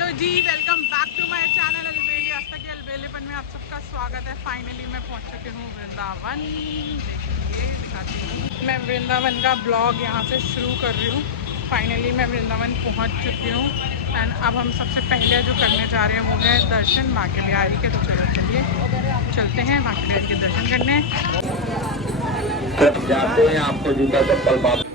Hello जी, welcome back to my channel Albeli Aastha के अलबेलेपन में आप सबका स्वागत है। फाइनली मैं पहुंच चुकी हूँ वृंदावन। देखिए दिखाती हूँ, मैं वृंदावन का ब्लॉग यहाँ से शुरू कर रही हूँ। फाइनली मैं वृंदावन पहुंच चुकी हूँ एंड अब हम सबसे पहले जो करने जा रहे हैं वो है दर्शन बांके बिहारी के। तो चलो चलिए चलते हैं बांके बिहारी के दर्शन करने। जाते हैं आपको जूता चप्पल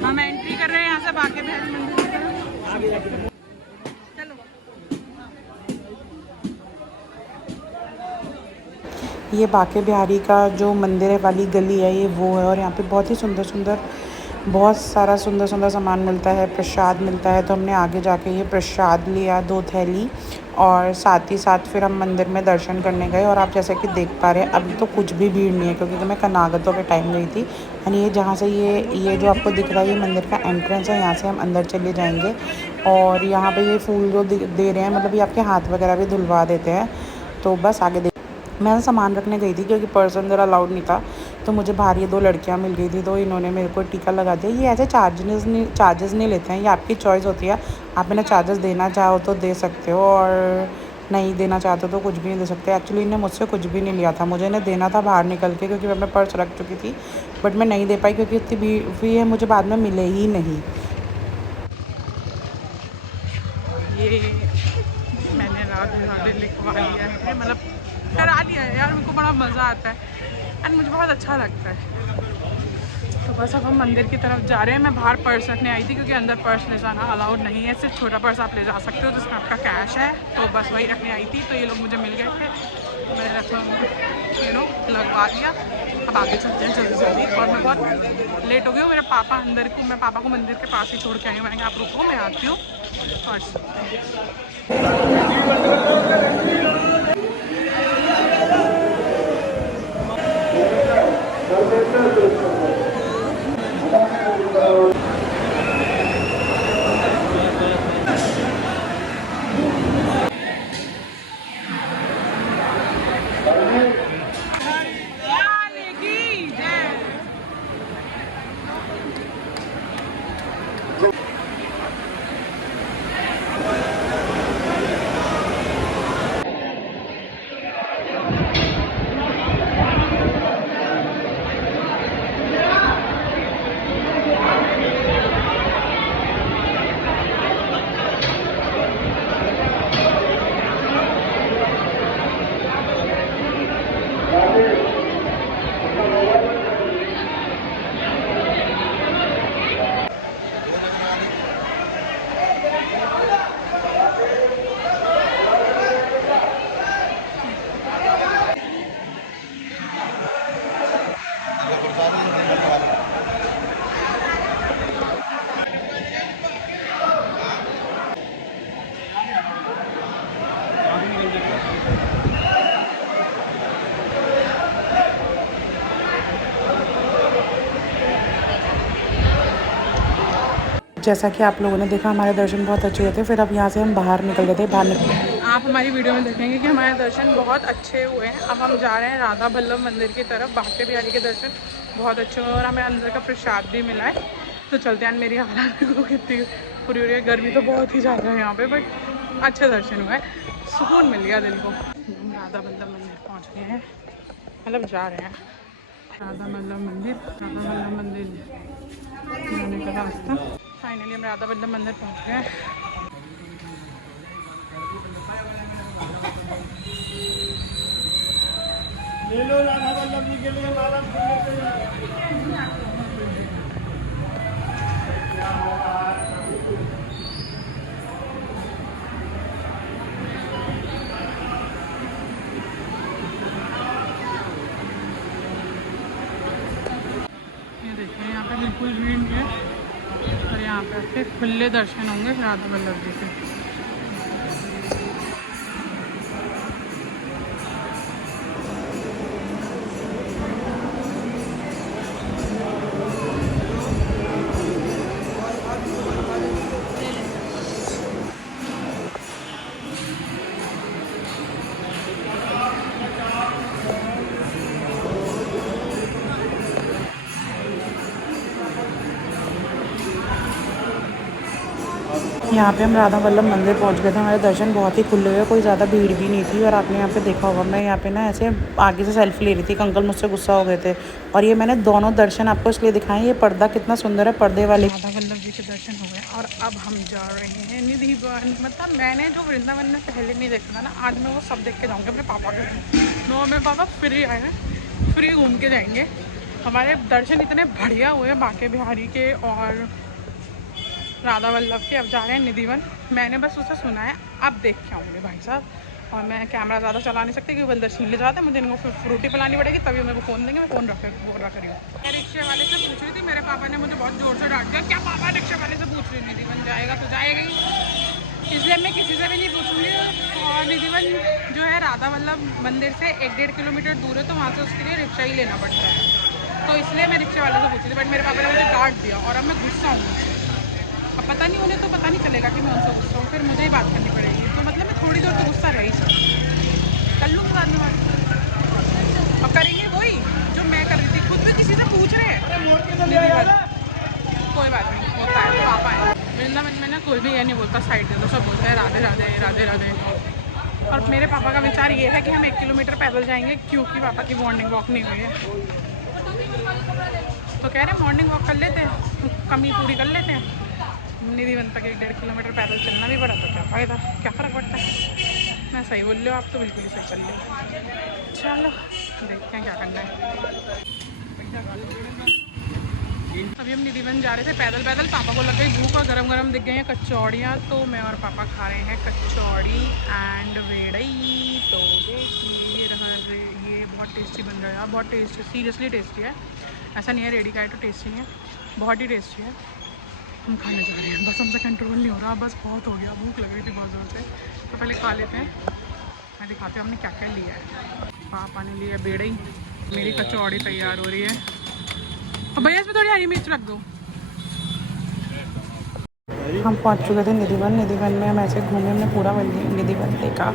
हम एंट्री कर रहे हैं यहाँ से बांके बिहारी मंदिर की तरफ। चलो ये बांके बिहारी का जो मंदिर है वाली गली है, ये वो है। और यहाँ पे बहुत ही सुंदर सुंदर, बहुत सारा सुंदर सुंदर सामान मिलता है, प्रसाद मिलता है। तो हमने आगे जाके ये प्रसाद लिया 2 थैली, और साथ ही साथ फिर हम मंदिर में दर्शन करने गए। और आप जैसे कि देख पा रहे हैं अभी तो कुछ भी भीड़ नहीं है, क्योंकि मैं कनागतों के टाइम गई थी। और ये जहाँ से ये जो आपको दिख रहा है, ये मंदिर का एंट्रेंस है। यहाँ से हम अंदर चले जाएंगे। और यहाँ पे ये फूल जो दे रहे हैं, मतलब ये आपके हाथ वगैरह भी धुलवा देते हैं। तो बस आगे मैं सामान रखने गई थी, क्योंकि पर्स अंदर अलाउड नहीं था। तो मुझे बाहर ये 2 लड़कियां मिल गई थी, तो इन्होंने मेरे को टीका लगा दिया। ये ऐसे चार्जेस नहीं लेते हैं, ये आपकी चॉइस होती है। आप इन्हें चार्जेस देना चाहो तो दे सकते हो, और नहीं देना चाहते हो तो कुछ भी नहीं दे सकते। एक्चुअली इन्हें मुझसे कुछ भी नहीं लिया था, मुझे इन्हें देना था बाहर निकल के, क्योंकि मैं अपना पर्स रख चुकी थी। बट मैं नहीं दे पाई, क्योंकि इतनी भीड़ हुई है, मुझे बाद में मिले ही नहीं। ये मैंने राधे राधे लिखवा लिया है, मतलब करा लिया है यार। मुझको बड़ा मज़ा आता है एंड मुझे बहुत अच्छा लगता है। तो बस अब हम मंदिर की तरफ जा रहे हैं। मैं बाहर पर्स रखने आई थी, क्योंकि अंदर पर्स ले जाना अलाउड नहीं है। सिर्फ छोटा पर्स आप ले जा सकते हो जिसमें आपका कैश है। तो बस वही रखने आई थी, तो ये लोग मुझे मिल गए थे, मैंने रख लगवा दिया। अब आगे चलते हैं जल्दी जल्दी। और मैं बहुत लेट हो गई हूँ। मेरे पापा अंदर को, मैं पापा को मंदिर के पास ही छोड़ के आई हूँ। मैंने आप रुको, मैं आती हूँ। पर्स जैसा कि आप लोगों ने देखा, हमारे दर्शन बहुत अच्छे हुए थे। फिर अब यहाँ से हम बाहर निकल गए थे। आप हमारी वीडियो में देखेंगे कि हमारे दर्शन बहुत अच्छे हुए हैं। अब हम जा रहे हैं राधा बल्लभ मंदिर की तरफ। बांके बिहारी के दर्शन बहुत अच्छे हुए और हमें अंदर का प्रसाद भी मिला है। तो चलते हैं। मेरी हालत को कितनी पूरी हो रही है, गर्मी तो बहुत ही ज़्यादा है यहाँ पे, बट अच्छे दर्शन हुए, सुकून मिल गया दिल को। हम राधा बल्लभ मंदिर पहुँच गए हैं, मतलब जा रहे हैं राधा बल्लभ मंदिर। राधा बल्लभ मंदिर जाने का रास्ता। फाइनली हम राधा बल्लभ मंदिर पहुँच गए हैं। ले लो राधा वल्लभ जी के लिए माला फूल लेते हैं। ये देखिए यहाँ पे बिल्कुल भीड़ नहीं है, और यहाँ पे आपके खुले दर्शन होंगे राधा वल्लभ जी के। यहाँ पे हम राधा वल्लभ मंदिर पहुँच गए थे। हमारे दर्शन बहुत ही खुले हुए, कोई ज़्यादा भीड़ भी नहीं थी। और आपने यहाँ पे देखा होगा, मैं यहाँ पे ना ऐसे आगे से सेल्फी ले रही थी, अंकल मुझसे गुस्सा हो गए थे। और ये मैंने दोनों दर्शन आपको इसलिए दिखाए, ये पर्दा कितना सुंदर है, पर्दे वाले। राधा वल्लभ जी के दर्शन हो गए और अब हम जा रहे हैं निधि वन। मतलब मैंने जो वृंदावन में पहले नहीं देखा था ना, आज मैं वो सब देख के जाऊँगी अपने पापा के साथ। नो, मेरे पापा फ्री आए हैं, फ्री घूम के जाएंगे। हमारे दर्शन इतने बढ़िया हुए बाके बिहारी के और राधा वल्लभ के। अब जा रहे हैं निधि वन। मैंने बस उसे सुना है, अब देख के आऊँगी भाई साहब। और मैं कैमरा ज़्यादा चला नहीं सकती क्योंकि बंदर छीन ले जाते हैं। मुझे इनको फिर फ्रूटी पिलानी पड़ेगी, तभी मेरे को फ़ोन देंगे। मैं फ़ोन रख रही हूँ। मैं रिक्शे वाले से पूछ रही थी, मेरे पापा ने मुझे बहुत ज़ोर से डांट दिया। क्या पापा रिक्शे वाले से पूछ रही? निधि वन जाएगा तो जाएगा ही, इसलिए मैं किसी से भी नहीं पूछूँगी। और निधि वन जो है राधा वल्लभ मंदिर से 1-1.5 किलोमीटर दूर है, तो वहाँ से उसके लिए रिक्शा ही लेना पड़ता है। तो इसलिए मैं रिक्शे वाले से पूछी थी, बट मेरे पापा ने मुझे डांट दिया और अब मैं गुस्सा हूँ मुझसे। अब पता नहीं, उन्हें तो पता नहीं चलेगा कि मैं उनसे गुस्सा हूँ, फिर मुझे ही बात करनी पड़ेगी। तो मतलब मैं थोड़ी देर तो गुस्सा रह ही सकती, कर लूँगी बाद में बात। अब करेंगे वही जो मैं कर रही थी, खुद भी किसी से पूछ रहे हैं। कोई बात नहीं, होता है, पापा है। वृंदावन में ना कोई भी ये नहीं बोलता साइड दे दो, सब बोलते हैं राधे राधे राधे राधे। और मेरे पापा का विचार ये है कि हम 1 किलोमीटर पैदल जाएंगे, क्योंकि पापा की मॉर्निंग वॉक नहीं हुई है। तो कह रहे हैं मॉर्निंग वॉक कर लेते हैं, कमी पूरी कर लेते हैं। निधि वन तक 1-1.5 किलोमीटर पैदल चलना भी पड़ा तो क्या फ़ायदा, क्या फ़र्क पड़ता है। मैं सही बोल रही हूँ, आप तो बिल्कुल ही सही चल रहे हो। चलो देखते हैं क्या करना है। अभी हम निधि वन जा रहे थे पैदल पैदल। पापा को लग गई भूख और गरम गरम दिख गई हैं कचौड़ियाँ, तो मैं और पापा खा रहे हैं कचौड़ी एंड वेड़ई। तो देखिए ये बहुत टेस्टी बन रहा है यार, बहुत टेस्टी, सीरियसली टेस्टी है। ऐसा नहीं है रेडी का है तो टेस्टी नहीं है, बहुत ही टेस्टी है। हम खाने जा रहे हैं, बस हमसे कंट्रोल नहीं हो रहा, बस बहुत हो गया, भूख लग रही थी बहुत ज़ोर से। तो पहले खा लेते हैं, मैं दिखाती हूँ हमने क्या क्या लिया है। पापा ने लिया बेड़ई, मेरी कचौड़ी तैयार हो रही है। और भैया इसमें थोड़ी हरी मिर्च रख दो। हम पहुंच चुके थे निधि वन। निधि वन में हम ऐसे घूमे, हमने पूरा निधि वन देखा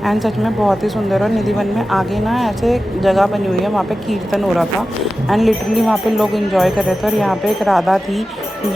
एंड सच में बहुत ही सुंदर। और निधि वन में आगे ना ऐसे जगह बनी हुई है, वहाँ पे कीर्तन हो रहा था एंड लिटरली वहाँ पे लोग एंजॉय कर रहे थे। और यहाँ पे एक राधा थी,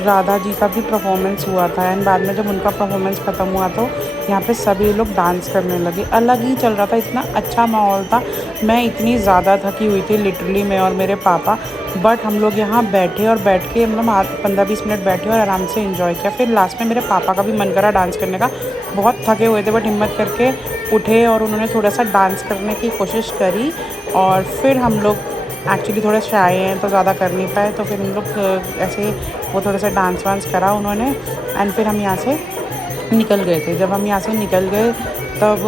राधा जी का भी परफॉर्मेंस हुआ था एंड बाद में जब उनका परफॉर्मेंस ख़त्म हुआ तो यहाँ पे सभी लोग डांस करने लगे। अलग ही चल रहा था, इतना अच्छा माहौल था। मैं इतनी ज़्यादा थकी हुई थी लिटरली, मैं और मेरे पापा, बट हम लोग यहाँ बैठे और बैठ के मतलब 15-20 मिनट बैठे और आराम से एंजॉय किया। फिर लास्ट में मेरे पापा का भी मन करा डांस करने का, बहुत थके हुए थे बट हिम्मत करके उठे और उन्होंने थोड़ा सा डांस करने की कोशिश करी। और फिर हम लोग एक्चुअली थोड़े शाय हैं तो ज़्यादा कर नहीं पाए, तो फिर हम लोग ऐसे वो थोड़ा सा डांस वांस करा उन्होंने एंड फिर हम यहाँ से निकल गए थे। जब हम यहाँ से निकल गए तब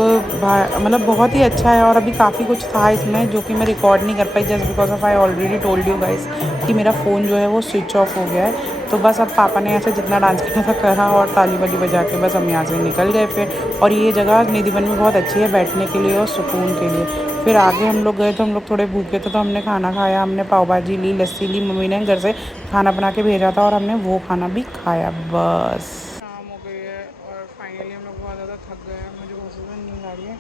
मतलब बहुत ही अच्छा है। और अभी काफ़ी कुछ था इसमें जो कि मैं रिकॉर्ड नहीं कर पाई, just because of I already told you guys कि मेरा फ़ोन जो है वो स्विच ऑफ हो गया है। तो बस अब पापा ने ऐसे जितना डांस करना था करा और ताली वाली बजा के बस हम यहाँ से निकल गए फिर। और ये जगह निधि वन में बहुत अच्छी है बैठने के लिए और सुकून के लिए। फिर आगे हम लोग गए तो हम लोग थोड़े भूखे थे तो हमने खाना खाया, हमने पाव भाजी ली, लस्सी ली, मम्मी ने घर से खाना बना के भेजा था और हमने वो खाना भी खाया। बस शाम हो गई है और फाइनली हम लोग बहुत ज़्यादा थक गए हैं, मुझे बहुत ज़्यादा नींद आ रही है।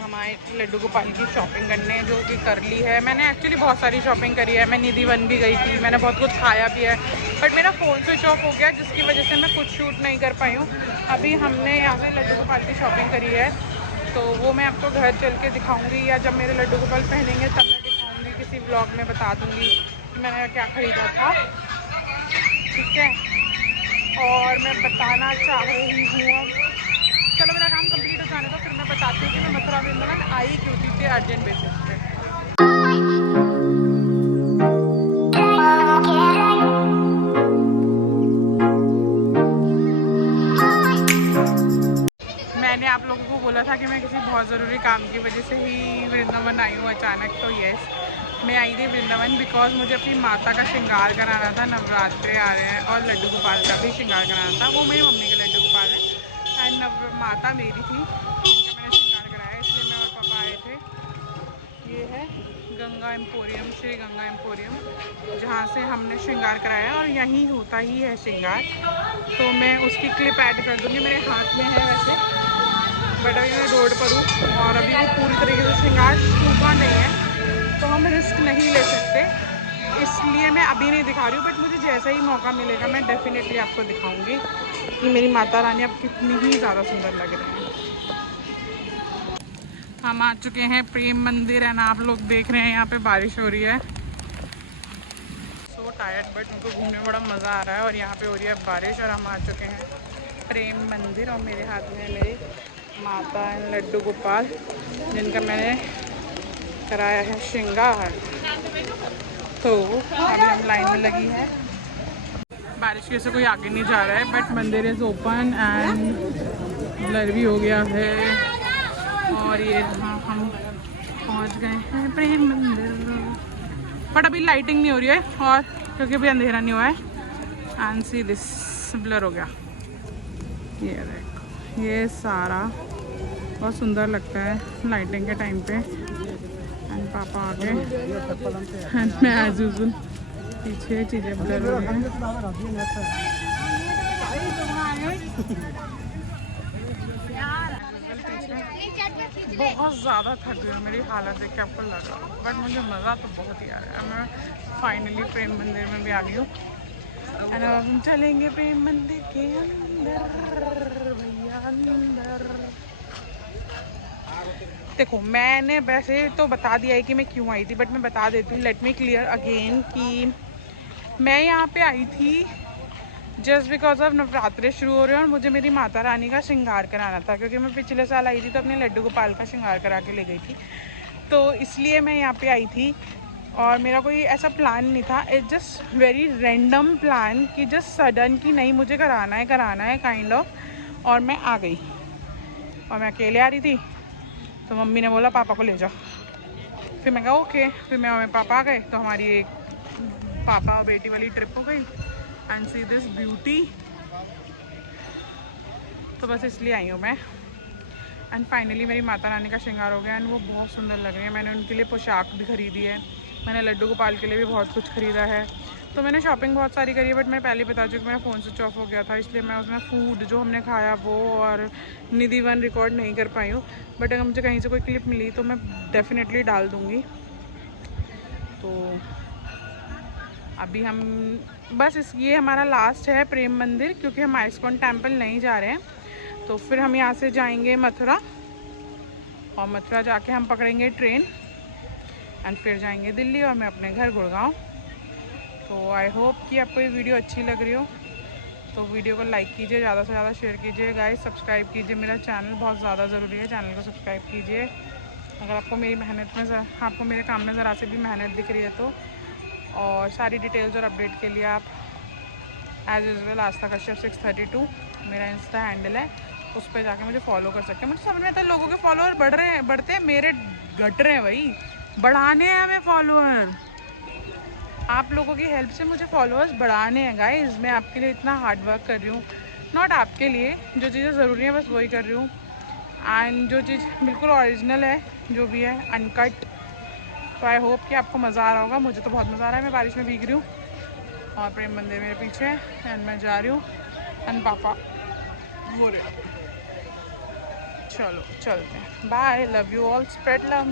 हम आए लड्डू गोपाल की शॉपिंग करने, जो कि कर ली है मैंने। एक्चुअली बहुत सारी शॉपिंग करी है, मैं निधि वन भी गई थी, मैंने बहुत कुछ खाया भी है, बट मेरा फ़ोन स्विच ऑफ हो गया जिसकी वजह से मैं कुछ शूट नहीं कर पाई हूँ। अभी हमने यहाँ पे लड्डू गोपाल की शॉपिंग करी है, तो वो मैं आपको घर चल के दिखाऊंगी या जब मेरे लड्डू गोपाल पहनेंगे तब मैं दिखाऊंगी, किसी ब्लॉग में बता दूंगी कि मैंने क्या ख़रीदा था, ठीक है। और मैं बताना चाह रही हूँ, अब चलो मेरा काम कंप्लीट हो जाने दो, फिर मैं बताती हूँ कि मैं मथुरा वृंदावन आई क्यों थी अर्जेंट बेसिस पे। मैंने आप लोगों को बोला था कि मैं किसी बहुत ज़रूरी काम की वजह से ही वृंदावन आई हूँ अचानक, तो यस मैं आई थी वृंदावन बिकॉज मुझे अपनी माता का श्रृंगार कराना था। नवरात्रे आ रहे हैं और लड्डू गोपाल का भी श्रृंगार कराना था। वो मेरी मम्मी के लड्डू गोपाल है एंड माता मेरी थी जिनका मैंने श्रृंगार कराया, इसलिए मैं और पापा आए थे। ये है गंगा एम्पोरियम, श्री गंगा एम्पोरियम, जहाँ से हमने श्रृंगार कराया और यहीं होता ही है श्रृंगार। तो मैं उसकी क्लिप ऐड कर दूँगी, मेरे हाथ में है वैसे, बट अभी मैं रोड पर हूँ और अभी भी पूरी तरीके से श्रृंगार टूटा नहीं है, तो हम रिस्क नहीं ले सकते। इसलिए मैं अभी नहीं दिखा रही हूँ, बट मुझे जैसा ही मौका मिलेगा मैं डेफिनेटली आपको दिखाऊंगी कि मेरी माता रानी अब कितनी ही ज़्यादा सुंदर लग रहे हैं। हम आ चुके हैं प्रेम मंदिर एंड आप लोग देख रहे हैं यहाँ पे बारिश हो रही है। सो टायर्ड बट उनको घूमने में बड़ा मज़ा आ रहा है और यहाँ पे हो रही है बारिश और हम आ चुके हैं प्रेम मंदिर और मेरे हाथ में मेरे माता एंड लड्डू गोपाल जिनका मैंने कराया है श्रृंगार। तो अभी हम लाइन में लगी है। बारिश की वजह से कोई आगे नहीं जा रहा है बट मंदिर इज़ ओपन एंड ब्लर भी हो गया है और ये हम पहुंच गए हैं प्रेम मंदिर। बट अभी लाइटिंग नहीं हो रही है और क्योंकि अभी अंधेरा नहीं हुआ है एंड सी दिस ब्लर हो गया। ये देखो ये सारा बहुत सुंदर लगता है लाइटिंग के टाइम पे। एंड पापा आ गए एंड मैं एज यूजुअल पीछे चीज़ें ब्लर हो गई हैं। बहुत ज़्यादा थक गई मेरी हालत देख के आपको लगा बट मुझे मज़ा तो बहुत ही आ रहा है। मैं फाइनली प्रेम मंदिर में भी आ गई हूँ एंड अब हम चलेंगे प्रेम मंदिर के अंदर। भैया अंदर देखो मैंने वैसे तो बता दिया है कि मैं क्यों आई थी बट मैं बता देती हूँ। लेट मी क्लियर अगेन कि मैं यहाँ पे आई थी जस्ट बिकॉज ऑफ नवरात्रे शुरू हो रहे हैं और मुझे मेरी माता रानी का श्रृंगार कराना था क्योंकि मैं पिछले साल आई थी तो अपने लड्डू गोपाल का श्रृंगार करा के ले गई थी। तो इसलिए मैं यहाँ पे आई थी और मेरा कोई ऐसा प्लान नहीं था। It's just very random plan कि जस्ट सडन कि नहीं मुझे कराना है काइंड ऑफ। और मैं आ गई और मैं अकेले आ रही थी तो मम्मी ने बोला पापा को ले जाओ। फिर मैं कहा ओके। फिर मैं और पापा आ गए तो हमारी एक पापा और बेटी वाली ट्रिप हो गई एंड सी दिस ब्यूटी। तो बस इसलिए आई हूँ मैं एंड फाइनली मेरी माता रानी का श्रृंगार हो गया एंड वो बहुत सुंदर लग रही है। मैंने उनके लिए पोशाक भी खरीदी है, मैंने लड्डू गोपाल के लिए भी बहुत कुछ खरीदा है। तो मैंने शॉपिंग बहुत सारी करी है बट मैं पहले बता चुकी मेरा फ़ोन स्विच ऑफ हो गया था इसलिए मैं उसमें फूड जो हमने खाया वो और निधि वन रिकॉर्ड नहीं कर पाई हूँ। बट अगर मुझे कहीं से कोई क्लिप मिली तो मैं डेफिनेटली डाल दूँगी। तो अभी हम बस ये हमारा लास्ट है प्रेम मंदिर क्योंकि हम आइस्कॉन टेम्पल नहीं जा रहे हैं। तो फिर हम यहाँ से जाएंगे मथुरा और मथुरा जाके हम पकड़ेंगे ट्रेन एंड फिर जाएंगे दिल्ली और मैं अपने घर गुड़गांव। तो आई होप कि आपको ये वीडियो अच्छी लग रही हो तो वीडियो को लाइक कीजिए, ज़्यादा से ज़्यादा शेयर कीजिए। गाइस सब्सक्राइब कीजिए, मेरा चैनल बहुत ज़्यादा ज़रूरी है, चैनल को सब्सक्राइब कीजिए। अगर आपको मेरी मेहनत में आपको मेरे काम में ज़रा से भी मेहनत दिख रही है तो। और सारी डिटेल्स और अपडेट के लिए आप एज यूजुअल आस्था कश्यप 632 मेरा इंस्टा हैंडल है, उस पर जाके मुझे फॉलो कर सकते हैं। मुझे समझ में आता है लोगों के फॉलोअर बढ़ते हैं, मेरे घट रहे हैं भाई, बढ़ाने हैं हमें फॉलोअर। आप लोगों की हेल्प से मुझे फॉलोअर्स बढ़ाने हैं गाइस। मैं आपके लिए इतना हार्ड वर्क कर रही हूँ, नॉट आपके लिए, जो चीज़ें ज़रूरी हैं बस वही कर रही हूँ एंड जो चीज़ बिल्कुल ओरिजिनल है जो भी है अनकट। तो आई होप कि आपको मज़ा आ रहा होगा, मुझे तो बहुत मज़ा आ रहा है। मैं बारिश में भीग रही हूँ और प्रेम मंदिर मेरे पीछे है एंड मैं जा रही हूँ एंड पापा हो रहे हैं। चलो चलते हैं, bye, love you all, spread love.